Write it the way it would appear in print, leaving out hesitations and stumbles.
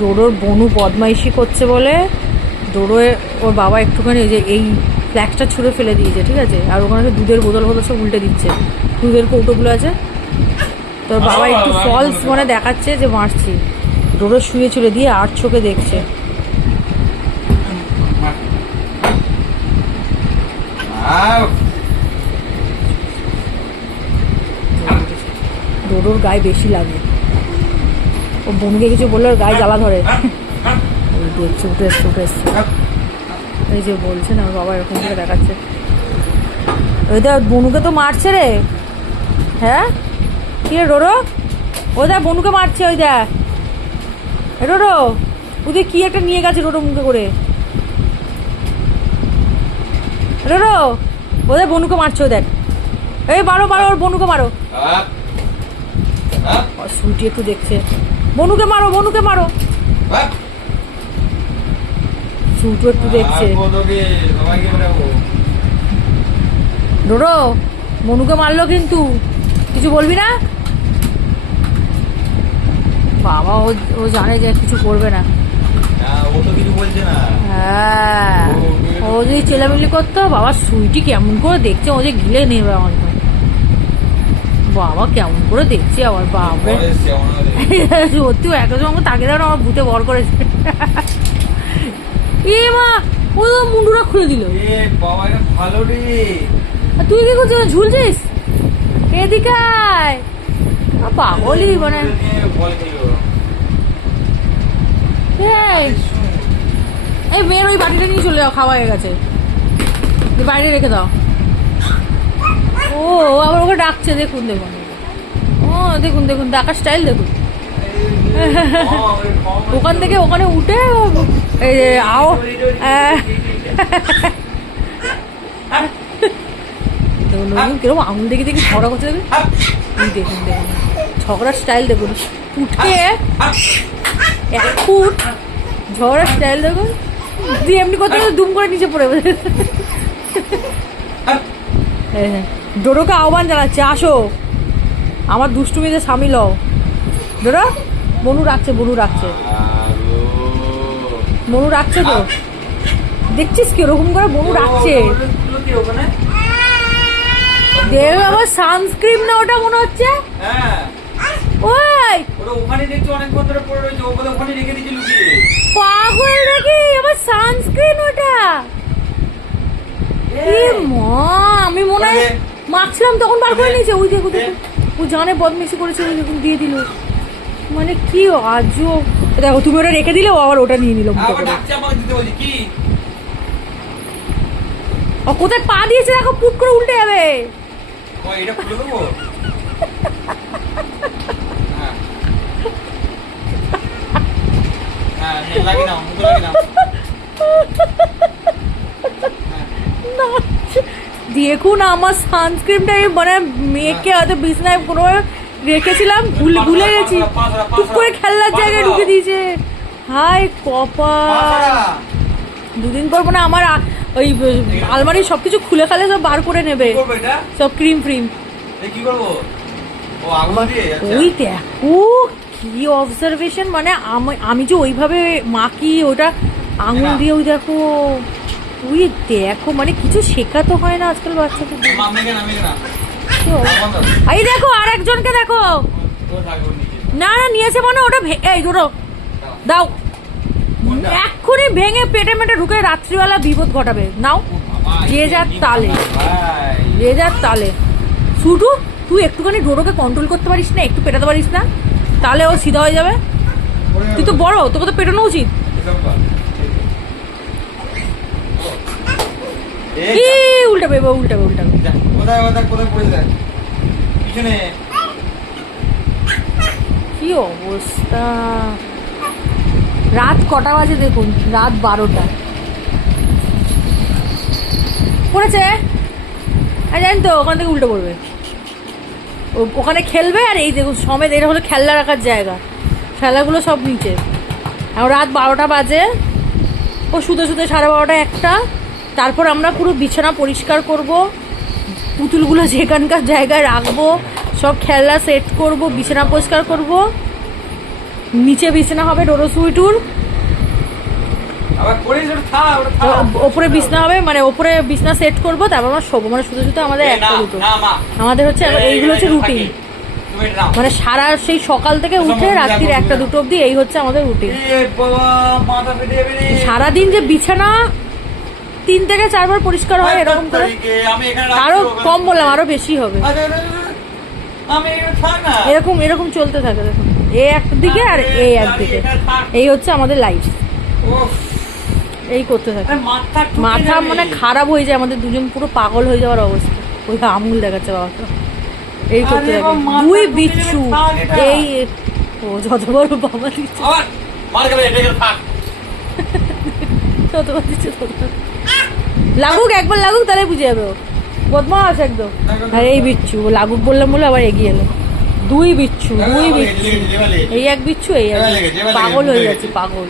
ডোডোর বনু বদমাইশি করছে বলে ডোডোয় ওর বাবা একটুখানি ওই যে এই ফ্ল্যাক্সটা ছুঁড়ে ফেলে দিয়েছে, ঠিক আছে? আর ওখানে দুধের বোতল সব উল্টে দিচ্ছে, দুধের কৌটোগুলো আছে। তোর বাবা একটু ফলস মনে দেখাচ্ছে যে মারছি। ডোডো শুয়ে চলে দিয়ে আর চোখে দেখছে। ডোডোর গায়ে বেশি লাগে, ও বনুকে কিছু বললে ওর গায়ে জ্বালা ধরে। দেখছে উঠে এসছে, উঠে এসছে, এই যে বলছে না ওর বাবা এরকম করে দেখাচ্ছে। ওই দেখ বনুকে তো মারছে রে। হ্যাঁ কি রে ডোডো? ওই দেখ বনুকে মারছে, ওই দেখ ডোডো ওদের কি একটা নিয়ে গেছে ডোডো মুখে করে। ডোডো ওদের বনুকে মারছে, ওই দেখ। এই মারো মারো, ওর বনুকে মারো। সুইটি একটু দেখছে, বনুকে মারো, বনুকে মারো। সুটু একটু দেখছে। ডোডো বনুকে মারলো কিন্তু কিছু বলবি না? বাবা ও জানে যে কিছু করবে না। হ্যাঁ ও যদি চেলামিলি করতো। বাবা সুইটি কেমন করে দেখছে, ও যে গিলে নেবে আমার। বাবা কেমন করে দেখছি আবার, বাবা সত্যি এত সঙ্গে তাকে দাও আমার ভূতে ভর করেছে। এ মা ও মুন্ডুরা খুলে দিল। তুই কি করছিস, ঝুলছিস? এদিকে পাগলি মানে। এই মেয়ের ওই বাটিটা নিয়ে চলে যাও, খাওয়া হয়ে গেছে, বাইরে রেখে দাও। ও আবার ওকে ডাকছে, দেখুন দেখুন। ও দেখুন দেখুন ডাকার স্টাইল দেখুন। ওখান থেকে ওখানে উঠে এই যে আও দেখুন কিরকম আঙুল দেখে দেখি ঝগড়া করছে। দেখুন দেখুন দেখুন ঝগড়ার স্টাইল দেখুন, উঠে 1 ফুট ঝগড়ার স্টাইল দেখুন। দিয়ে এমনি করতে দুম করে নিচে পড়ে। হ্যাঁ ডোডোকে আহ্বান জানাচ্ছে, আসো আমার দুষ্টুমিতে সামিল হও। ডোডো বনু রাখছে, বনু রাখছে, বনু রাখছে তো দেখছিস কিরকম করে বনু রাখছে। দেখ আবার সানস্ক্রিন না ওটা মনে হচ্ছে। ওই পাগল নাকি, আবার সানস্ক্রিন ওটা। আমি মনে হয় মাখছিলাম তখন বার করে নিয়েছে। ওই দেখো দেখো ও জানে বদমেশি করেছে, ওই দেখুন দিয়ে দিল। মানে কি আজব। দেখো তুমি ওটা রেখে দিলে, ও আবার ওটা নিয়ে নিল। ও কোথায় পা দিয়েছে দেখো, পুট করে উল্টে যাবে। দেখুন আমার সানস্ক্রিনটা মানে মেয়েকে হয়তো বিছনায় কোনো রেখেছিলাম, ভুলে গেছি, টুক করে খেলনার জায়গায় ঢুকে দিয়েছে। হাই কপাল, দুদিন পর মানে আমার ওই আলমারির সবকিছু খুলে খালে সব বার করে নেবে, সব ক্রিম ফ্রিম। ওই দেখো কি অবজারভেশন, মানে আমি যে ওইভাবে মাখি ওটা আঙুল দিয়ে। ওই দেখো ওই দেখো মানে কিছু শেখাতে হয় না আজকাল বাচ্চাদের। এই দেখো আর একজনকে দেখো, না না নিয়েছে মানে ওটা। এই ধরো দাও, এক্ষুনি ভেঙে পেটে মেটে ঢুকে রাত্রিবেলা বিপদ ঘটাবে। নাও যে যার তালে, যে যার তালে। শুধু তুই একটুখানি ডোডোকে কন্ট্রোল করতে পারিস না, একটু পেটাতে পারিস না, তাহলে ও সিধা হয়ে যাবে। তুই তো বড়, তোকে তো পেটানো উচিত। উল্টাবে উল্টাবে উল্টাবে। কি অবস্থা, রাত কটা বাজে দেখুন, রাত 12টা পড়েছে। জানি তো ওখান থেকে উল্টে পড়বে, ওখানে খেলবে। আর এই দেখুন সমেত এটা হলো খেলনা রাখার জায়গা, খেলাগুলো সব নিচে। এখন রাত 12টা বাজে, ও শুতে শুতে 12:30 1টা। তারপর আমরা পুরো বিছানা পরিষ্কার করব, পুতুলগুলো যেখানকার জায়গায় রাখবো, সব খেলনা সেট করব, বিছানা পরিষ্কার করব। নিচে বিছানা হবে ডোরো সুইটুর, আবার করিস ওটা থাক, ওটা থাক। ওপরে বিছনা হবে, মানে ওপরে বিছনা সেট করবো, তারপর আমরা শোবো, মানে শুধু শুধু আমাদের এই একটা না, দুটো। না, মা। আমাদের হচ্ছে এইগুলো হচ্ছে এই রুটিন, থাকে। তুমি এটা নাও। মানে সারা সেই সকাল থেকে উঠে রাত্রির একটা দুটো অবধি এই হচ্ছে আমাদের রুটিন। এ বাবা, মাথা ফেটে যাবে রে। সারাদিন যে বিছানা 3 থেকে 4 বার পরিষ্কার হয় এরকম করে, তারিখে আমি এখানে রাখছি, আরো ওখানে- কম বললাম, আরো বেশি হবে। আচ্ছা, আচ্ছা, আচ্ছা, আমি এখানে থাক না। এরকম এরকম চলতে থাকে, দেখুন এই একদিকে আর এই একদিকে, এই হচ্ছে আমাদের লাইফ, উফ, এই করতে থাকে। আরে মাথা ঠুকে মাথা যাবে। মানে খারাপ হয়ে যায় আমাদের দুজন, পুরো পাগল হয়ে যাওয়ার অবস্থা। ওই আঙুল দেখাচ্ছে বাবাকে, এই করতে আরে থাকে। বাবা, মাথা দুই ঢুকে বিচ্ছু, যাবে, থাক এটা। এই ও যত বড় বাবা দিচ্ছে, আবার মার গেলে এটা এখানে থাক। ততবার দিচ্ছে ততবার। লাগুক, একবার লাগুক, তাহলে বুঝে যাবে ও বদমাস একদম। আর এই বিচ্ছু, ও লাগুক বললাম বলে আবার এগিয়ে এলো। দুই বিচ্ছু, দুই বিচ্ছু, এই এক বিচ্ছু, এই এক বিচ্ছু। পাগল হয়ে যাচ্ছে, পাগল।